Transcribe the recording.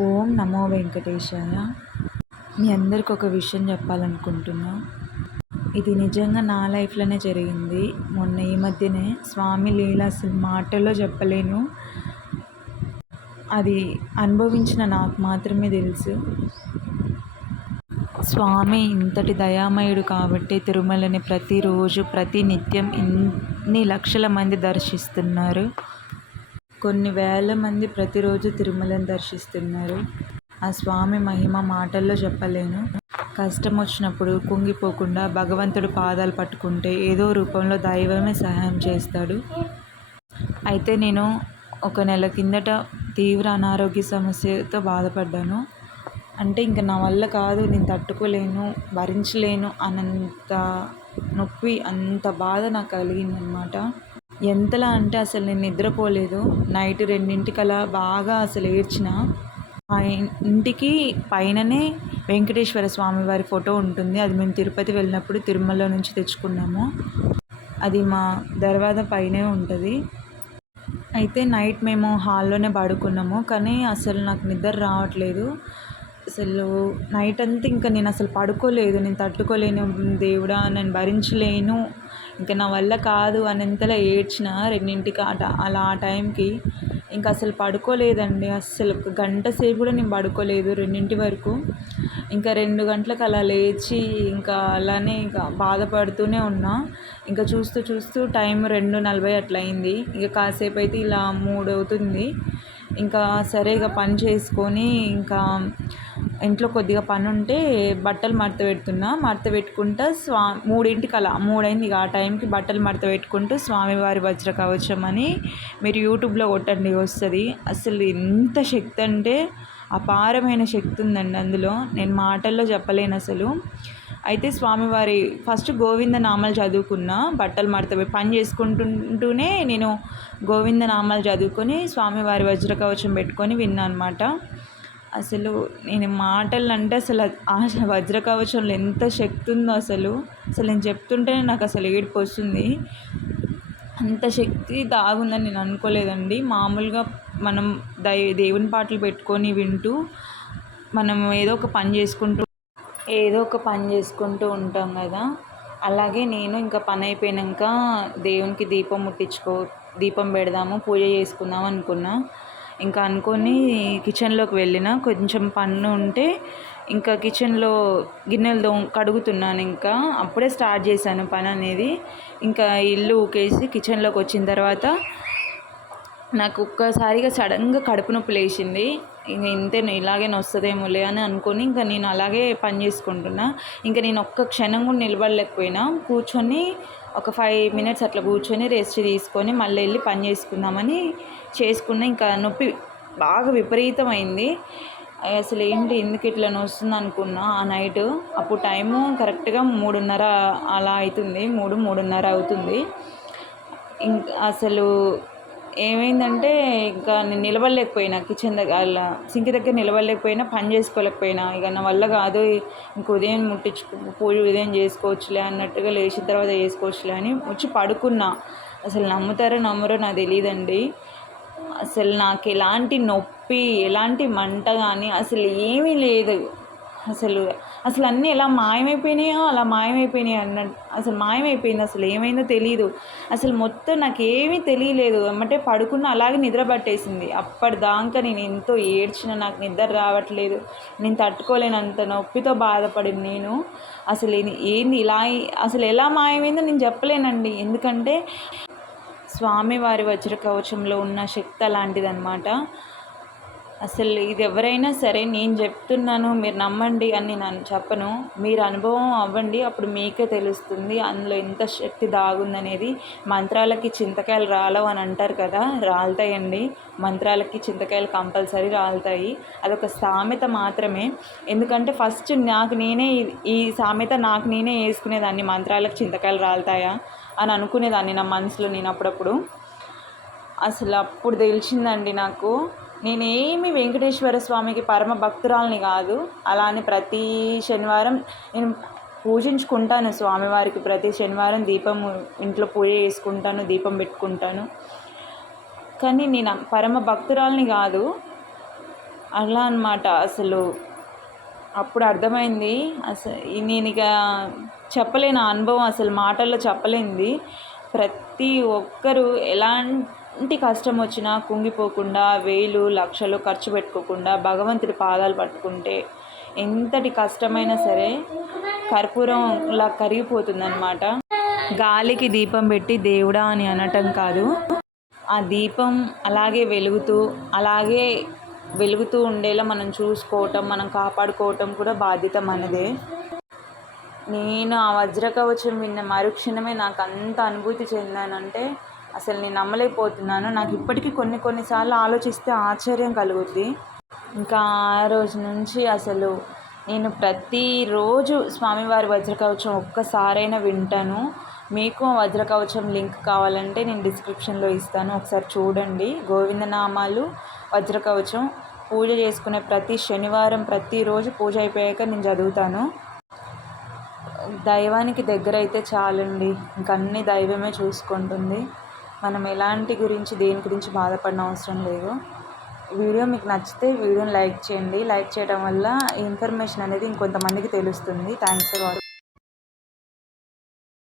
ఓం నమో వెంకటేశాయ. మీ అందరికి ఒక విషయం చెప్పాలనుకుంటున్నా. ఇది నిజంగా నా లైఫ్లోనే జరిగింది. మొన్న ఈ మధ్యనే స్వామి లీల అసలు మాటల్లో చెప్పలేను. అది అనుభవించిన నాకు మాత్రమే తెలుసు. స్వామి ఇంతటి దయామయుడు కాబట్టి తిరుమలని ప్రతిరోజు ప్రతి నిత్యం ఇన్ని లక్షల మంది దర్శిస్తున్నారు. కొన్ని వేల మంది ప్రతిరోజు తిరుమలని దర్శిస్తున్నారు. ఆ స్వామి మహిమ మాటల్లో చెప్పలేను. కష్టం వచ్చినప్పుడు కుంగిపోకుండా భగవంతుడు పాదాలు పట్టుకుంటే ఏదో రూపంలో దైవమే సహాయం చేస్తాడు. అయితే నేను ఒక నెల కిందట తీవ్ర అనారోగ్య సమస్యతో బాధపడ్డాను. అంటే ఇంకా నా వల్ల కాదు నేను తట్టుకోలేను భరించలేను అనంత నొప్పి అంత బాధ నాకు కలిగిందనమాట ఎంతలా అంటే అసలు నేను నిద్రపోలేదు. నైట్ రెండింటికలా బాగా అసలు ఏడ్చిన. మా ఇంటికి పైననే వెంకటేశ్వర స్వామి వారి ఫోటో ఉంటుంది. అది మేము తిరుపతి వెళ్ళినప్పుడు తిరుమల నుంచి తెచ్చుకున్నాము. అది మా దర్వాజా పైనే ఉంటుంది. అయితే నైట్ మేము హాల్లోనే పడుకున్నాము. కానీ అసలు నాకు నిద్ర రావట్లేదు. అసలు నైట్ అంతా ఇంకా నేను అసలు పడుకోలేదు. నేను తట్టుకోలేను. దేవుడా నేను భరించలేను. ఇంకా నా వల్ల కాదు అనేంతలా ఏడ్చిన రెండింటికి ఆట అలా ఆ టైంకి ఇంకా అసలు పడుకోలేదండి. అసలు ఒక గంట సేపు కూడా నేను పడుకోలేదు రెండింటి వరకు. ఇంకా రెండు గంటలకు అలా లేచి ఇంకా అలానే ఇంకా బాధపడుతూనే ఉన్నా. ఇంకా చూస్తూ చూస్తూ టైం రెండు నలభై అట్లా అయింది ఇక కాసేపు అయితే ఇలా మూడు అవుతుంది ఇంకా సరే ఇక పని చేసుకొని ఇంకా ఇంట్లో కొద్దిగా పని ఉంటే బట్టలు మడత పెడుతున్నా. మడత పెట్టుకుంటా స్వా మూడింటికి అలా మూడైంది ఇక ఆ టైంకి బట్టలు మడత పెట్టుకుంటూ స్వామివారి వజ్ర కవచం అని మీరు యూట్యూబ్లో కొట్టండి వస్తుంది. అసలు ఎంత శక్తి అంటే అపారమైన శక్తి ఉందండి అందులో. నేను మాటల్లో చెప్పలేను అసలు. అయితే స్వామివారి ఫస్ట్ గోవింద నామాలు చదువుకున్న బట్టలు మడత పని చేసుకుంటుంటూనే నేను గోవింద నామాలు చదువుకొని స్వామివారి వజ్ర కవచం పెట్టుకొని విన్నా అనమాట అసలు నేను మాటలు అంటే అసలు ఆ వజ్ర కవచంలో ఎంత శక్తి ఉందో అసలు. అసలు నేను చెప్తుంటేనే నాకు అసలు ఏడుపు వస్తుంది. అంత శక్తి దాగుందని నేను అనుకోలేదండి. మామూలుగా మనం దై దేవుని పాటలు పెట్టుకొని వింటూ మనం ఏదో ఒక పని చేసుకుంటూ ఏదో ఒక పని చేసుకుంటూ ఉంటాం కదా. అలాగే నేను ఇంకా పని అయిపోయాక దేవునికి దీపం ముట్టించుకో దీపం పెడదాము పూజ చేసుకుందాం అనుకున్నా. ఇంకా అనుకొని కిచెన్లోకి వెళ్ళిన కొంచెం పన్ను ఉంటే ఇంకా కిచెన్లో గిన్నెలు దో కడుగుతున్నాను ఇంకా. అప్పుడే స్టార్ట్ చేశాను పని అనేది. ఇంకా ఇల్లు ఊకేసి కిచెన్లోకి వచ్చిన తర్వాత నాకు ఒక్కసారిగా సడన్గా కడుపు నొప్పి లేచింది. ఇంక ఇంతే ఇలాగే వస్తుందేమోలే అని అనుకొని ఇంకా నేను అలాగే పని చేసుకుంటున్నా. ఇంకా నేను ఒక్క క్షణం కూడా నిలబడలేకపోయినా. కూర్చొని ఒక ఫైవ్ మినిట్స్ అట్లా కూర్చొని రెస్ట్ తీసుకొని మళ్ళీ వెళ్ళి పని చేసుకుందామని చేసుకున్న. ఇంకా నొప్పి బాగా విపరీతమైంది. అసలు ఏంటి ఎందుకు ఇట్లా నొస్తుంది అనుకున్నా ఆ నైట్. అప్పుడు టైము కరెక్ట్గా మూడున్నర అలా అవుతుంది. మూడు మూడున్నర అవుతుంది. ఇంకా అసలు ఏమైందంటే ఇంకా నేను నిలబడలేకపోయినా కిచెన్ దగ్గర అలా సింక్ దగ్గర నిలబడలేకపోయినా పని చేసుకోలేకపోయినా. ఇక నా వల్ల కాదు ఇంక ఉదయం ముట్టించుకో పూజ ఉదయం చేసుకోవచ్చులే అన్నట్టుగా లేచిన తర్వాత చేసుకోవచ్చులే అని వచ్చి పడుకున్నా. అసలు నమ్ముతారో నమ్మరో నాకు తెలియదండి అసలు నాకు ఎలాంటి నొప్పి ఎలాంటి మంట కానీ అసలు ఏమీ లేదు. అసలు అసలు అన్నీ ఎలా మాయమైపోయినాయో అలా మాయమైపోయినాయి అన్నట్టు అసలు మాయమైపోయింది అసలు ఏమైందో తెలియదు అసలు మొత్తం నాకు ఏమీ తెలియలేదు. ఏమంటే పడుకున్న అలాగే నిద్ర పట్టేసింది. అప్పటిదాకా నేను ఎంతో ఏడ్చిన నాకు నిద్ర రావట్లేదు. నేను తట్టుకోలేనంత నొప్పితో బాధపడి నేను. అసలు ఏంది ఇలా అసలు ఎలా మాయమైందో నేను చెప్పలేనండి. ఎందుకంటే స్వామివారి వజ్ర కవచంలో ఉన్న శక్తి అలాంటిదన్నమాట. అసలు ఇది ఎవరైనా సరే నేను చెప్తున్నాను మీరు నమ్మండి అని నేను చెప్పను. మీరు అనుభవం అవ్వండి అప్పుడు మీకే తెలుస్తుంది అందులో ఎంత శక్తి దాగుందనేది. మంత్రాలకి చింతకాయలు రాలవు అని అంటారు కదా రాలుతాయండి. మంత్రాలకి చింతకాయలు కంపల్సరీ రాలుతాయి. అదొక సామెత మాత్రమే. ఎందుకంటే ఫస్ట్ నాకు నేనే ఈ సామెత నాకు నేనే వేసుకునేదాన్ని. మంత్రాలకు చింతకాయలు రాలుతాయా అని అనుకునేదాన్ని నా మనసులో నేను అప్పుడప్పుడు. అసలు అప్పుడు తెలిసిందండి నాకు. నేనేమి వెంకటేశ్వర స్వామికి పరమ భక్తురాలని కాదు అలానే ప్రతి శనివారం నేను పూజించుకుంటాను స్వామివారికి. ప్రతి శనివారం దీపం ఇంట్లో పూజ చేసుకుంటాను దీపం పెట్టుకుంటాను. కానీ నేను పరమ భక్తురాలని కాదు అలా అన్నమాట అసలు. అప్పుడు అర్థమైంది అసలు నేను ఇక చెప్పలేను అనుభవం అసలు మాటల్లో చెప్పలేనిది. ప్రతి ఒక్కరూ ఎలాంటి కష్టం వచ్చినా కుంగిపోకుండా వేలు లక్షలు ఖర్చు పెట్టుకోకుండా భగవంతుడి పాదాలు పట్టుకుంటే ఎంతటి కష్టమైనా సరే కర్పూరంలా కరిగిపోతుందన్నమాట. గాలికి దీపం పెట్టి దేవుడా అని అనటం కాదు. ఆ దీపం అలాగే వెలుగుతూ అలాగే వెలుగుతూ ఉండేలా మనం చూసుకోవటం మనం కాపాడుకోవటం కూడా బాధ్యత మనదే. నేను ఆ వజ్రకవచం విన్న మరుక్షణమే నాకు అంత అనుభూతి చెందానంటే అసలు నేను నమ్మలేకపోతున్నాను. నాకు ఇప్పటికీ కొన్ని కొన్నిసార్లు ఆలోచిస్తే ఆశ్చర్యం కలుగుద్ది. ఇంకా ఆ రోజు నుంచి అసలు నేను ప్రతిరోజు స్వామివారి వజ్రకవచం ఒక్కసారైనా వింటాను. మీకు వజ్రకవచం లింక్ కావాలంటే నేను డిస్క్రిప్షన్లో ఇస్తాను. ఒకసారి చూడండి. గోవిందనామాలు వజ్రకవచం పూజ చేసుకునే ప్రతి శనివారం ప్రతిరోజు పూజ అయిపోయాక నేను చదువుతాను. దైవానికి దగ్గర అయితే చాలండి. ఇంక అన్ని దైవమే చూసుకుంటుంది. మనం ఎలాంటి గురించి దేని గురించి బాధపడిన అవసరం లేదు. వీడియో మీకు నచ్చితే వీడియోని లైక్ చేయండి. లైక్ చేయడం వల్ల ఈ ఇన్ఫర్మేషన్ అనేది ఇంకొంతమందికి తెలుస్తుంది. Thanks for watching